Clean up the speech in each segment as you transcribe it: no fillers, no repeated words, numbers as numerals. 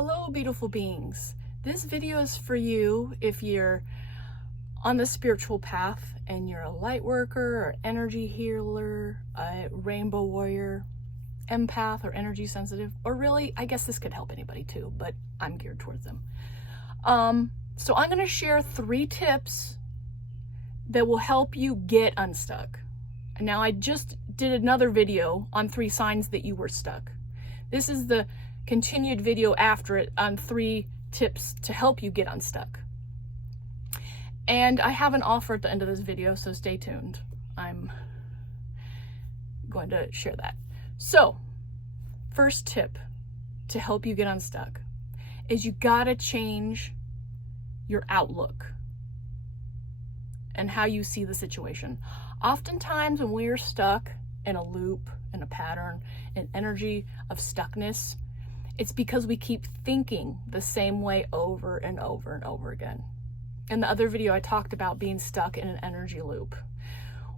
Hello, beautiful beings. This video is for you if you're on the spiritual path and you're a light worker or energy healer, a rainbow warrior, empath or energy sensitive, or really, I guess this could help anybody too, but I'm geared towards them. So I'm going to share 3 tips that will help you get unstuck. Now, I just did another video on 3 signs that you were stuck. This is the continued video after it on 3 tips to help you get unstuck. And I have an offer at the end of this video, so stay tuned. I'm going to share that. So, first tip to help you get unstuck is you gotta change your outlook and how you see the situation. Oftentimes when we're stuck in a loop, in a pattern, an energy of stuckness, it's because we keep thinking the same way over and over and over again. In the other video, I talked about being stuck in an energy loop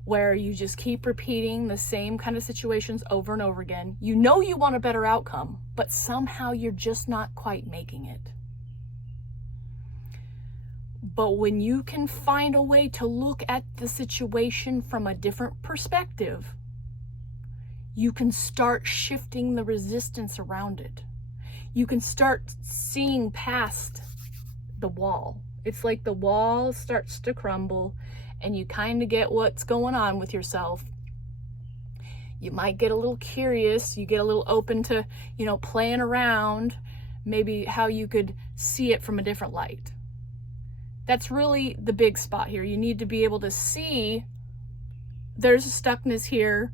where you just keep repeating the same kind of situations over and over again. You know you want a better outcome, but somehow you're just not quite making it. But when you can find a way to look at the situation from a different perspective, you can start shifting the resistance around it. You can start seeing past the wall. It's like the wall starts to crumble and you kind of get what's going on with yourself. You might get a little curious, you get a little open to, playing around, maybe how you could see it from a different light. That's really the big spot here. You need to be able to see there's a stuckness here.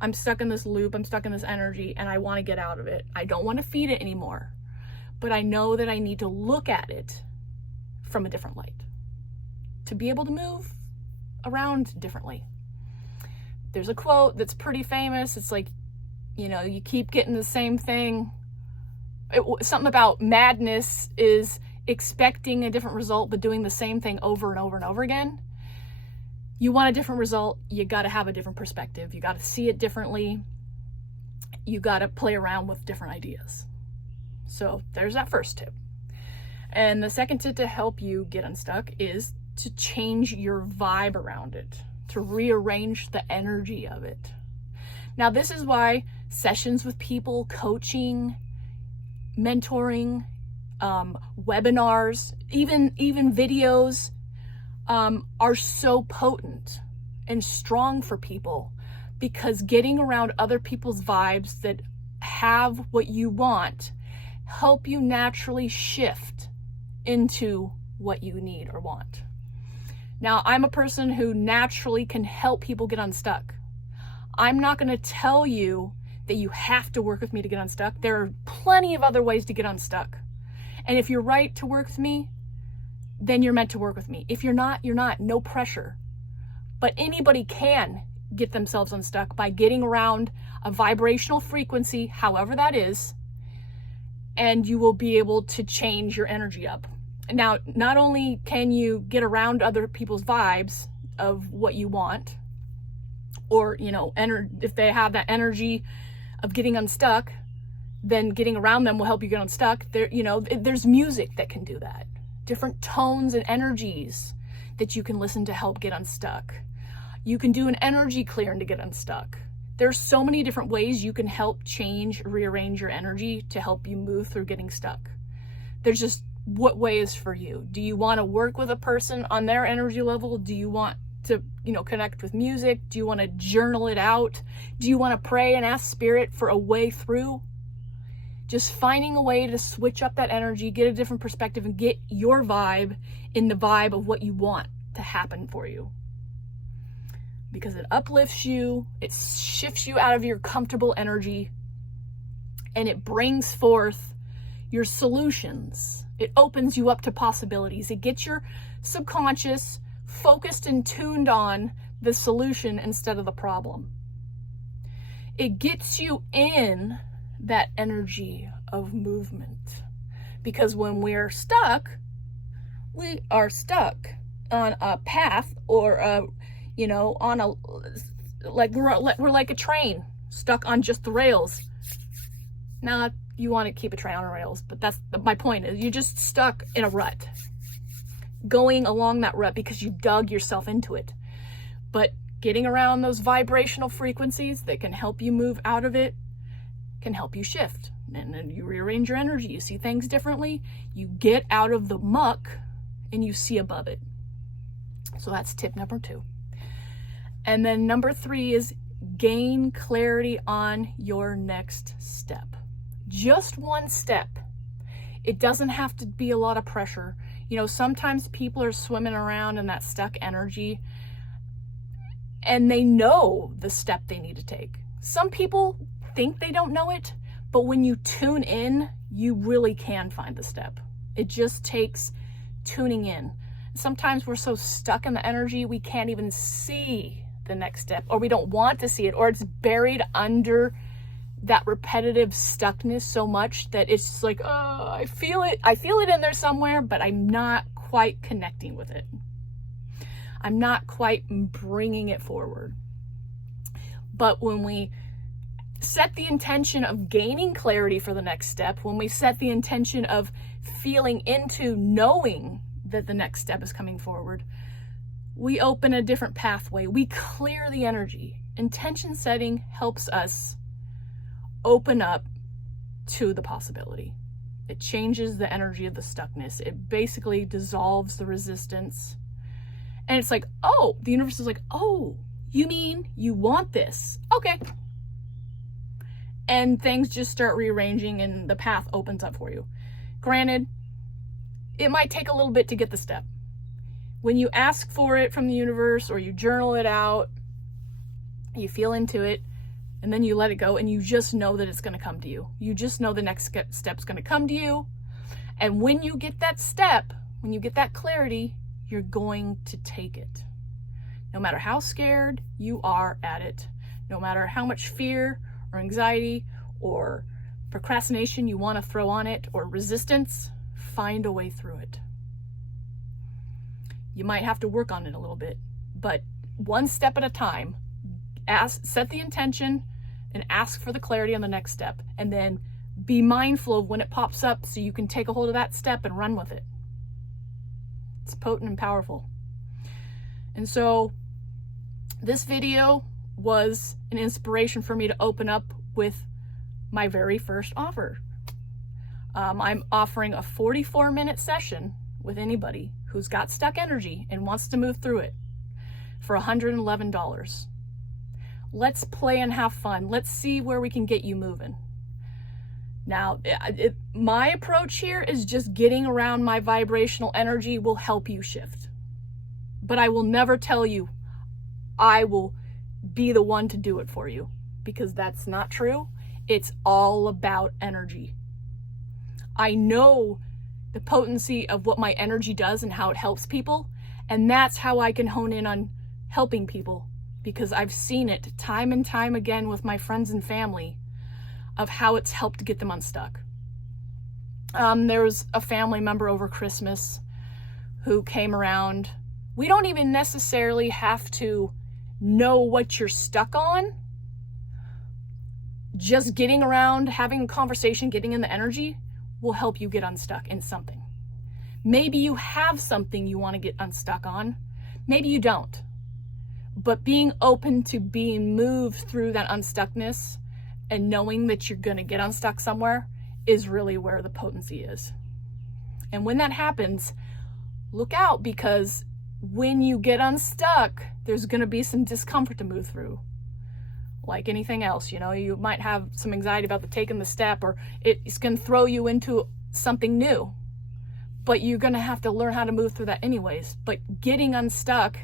I'm stuck in this loop, I'm stuck in this energy, and I want to get out of it. I don't want to feed it anymore, but I know that I need to look at it from a different light to be able to move around differently. There's a quote that's pretty famous. It's like, you keep getting the same thing. Something about madness is expecting a different result, but doing the same thing over and over and over again. You want a different result, you got to have a different perspective. You got to see it differently. You got to play around with different ideas. So there's that first tip. And the second tip to help you get unstuck is to change your vibe around it, to rearrange the energy of it. Now, this is why sessions with people, coaching, mentoring, webinars, even videos, are so potent and strong for people, because getting around other people's vibes that have what you want help you naturally shift into what you need or want. Now, I'm a person who naturally can help people get unstuck. I'm not going to tell you that you have to work with me to get unstuck. There are plenty of other ways to get unstuck. And if you're right to work with me, then you're meant to work with me. If you're not, you're not. No pressure. But anybody can get themselves unstuck by getting around a vibrational frequency, however that is, and you will be able to change your energy up. Now, not only can you get around other people's vibes of what you want, or, if they have that energy of getting unstuck, then getting around them will help you get unstuck. There's music that can do that. Different tones and energies that you can listen to help get unstuck. You can do an energy clearing to get unstuck. There's so many different ways you can help rearrange your energy to help you move through getting stuck. There's just what way is for you. Do you want to work with a person on their energy level? Do you want to, connect with music? Do you want to journal it out? Do you want to pray and ask spirit for a way through? Just finding a way to switch up that energy, get a different perspective, and get your vibe in the vibe of what you want to happen for you. Because it uplifts you, it shifts you out of your comfortable energy, and it brings forth your solutions. It opens you up to possibilities. It gets your subconscious focused and tuned on the solution instead of the problem. It gets you in that energy of movement, because when we're stuck, we are stuck on a path or we're like a train stuck on just the rails. Now, you want to keep a train on rails, but that's my point is you're just stuck in a rut, going along that rut because you dug yourself into it. But getting around those vibrational frequencies that can help you move out of it can help you shift. And then you rearrange your energy, you see things differently, you get out of the muck and you see above it. So that's tip number 2. And then number 3 is gain clarity on your next step. Just one step. It doesn't have to be a lot of pressure. You know, sometimes people are swimming around in that stuck energy and they know the step they need to take. Some people think they don't know it, but when you tune in, you really can find the step. It just takes tuning in. Sometimes we're so stuck in the energy, we can't even see the next step, or we don't want to see it, or it's buried under that repetitive stuckness so much that it's just like, oh, I feel it in there somewhere, but I'm not quite connecting with it. I'm not quite bringing it forward. But when we set the intention of gaining clarity for the next step, when we set the intention of feeling into knowing that the next step is coming forward, we open a different pathway. We clear the energy. Intention setting helps us open up to the possibility. It changes the energy of the stuckness. It basically dissolves the resistance. And it's like, oh, the universe is like, oh, you mean you want this? Okay. And things just start rearranging and the path opens up for you. Granted, it might take a little bit to get the step. When you ask for it from the universe or you journal it out, you feel into it, and then you let it go and you just know that it's going to come to you. You just know the next step's going to come to you. And when you get that step, when you get that clarity, you're going to take it. No matter how scared you are at it, no matter how much fear or anxiety or procrastination you want to throw on it or resistance, find a way through it. You might have to work on it a little bit, but one step at a time. Set the intention and ask for the clarity on the next step, and then be mindful of when it pops up so you can take a hold of that step and run with it. It's potent and powerful. And so this video was an inspiration for me to open up with my very first offer. I'm offering a 44-minute session with anybody who's got stuck energy and wants to move through it for $111. Let's play and have fun. Let's see where we can get you moving. Now, my approach here is just getting around my vibrational energy will help you shift. But I will never tell you I will be the one to do it for you, because that's not true. It's all about energy. I know the potency of what my energy does and how it helps people, and that's how I can hone in on helping people, because I've seen it time and time again with my friends and family of how it's helped get them unstuck. There was a family member over Christmas who came around. We don't even necessarily have to know what you're stuck on. Just getting around, having a conversation, getting in the energy will help you get unstuck in something. Maybe you have something you want to get unstuck on. Maybe you don't. But being open to being moved through that unstuckness and knowing that you're going to get unstuck somewhere is really where the potency is. And when that happens, look out, because when you get unstuck, there's going to be some discomfort to move through. Like anything else, you know, you might have some anxiety about taking the step, or it's going to throw you into something new. But you're going to have to learn how to move through that anyways. But getting unstuck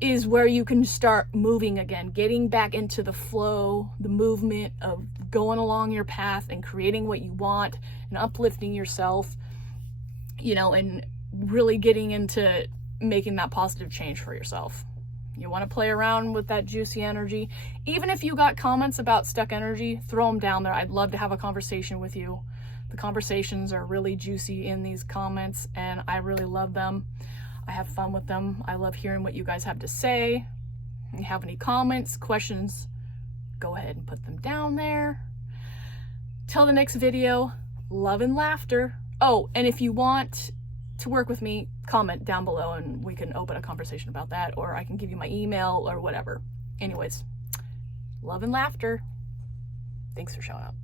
is where you can start moving again, getting back into the flow, the movement of going along your path and creating what you want and uplifting yourself, you know, and really getting into making that positive change for yourself. You want to play around with that juicy energy. Even if you got comments about stuck energy, throw them down there. I'd love to have a conversation with you. The conversations are really juicy in these comments, and I really love them. I have fun with them. I love hearing what you guys have to say. If you have any comments, questions, go ahead and put them down there. Till the next video, love and laughter. Oh, and if you want to work with me, comment down below and we can open a conversation about that, or I can give you my email or whatever. Anyways, love and laughter. Thanks for showing up.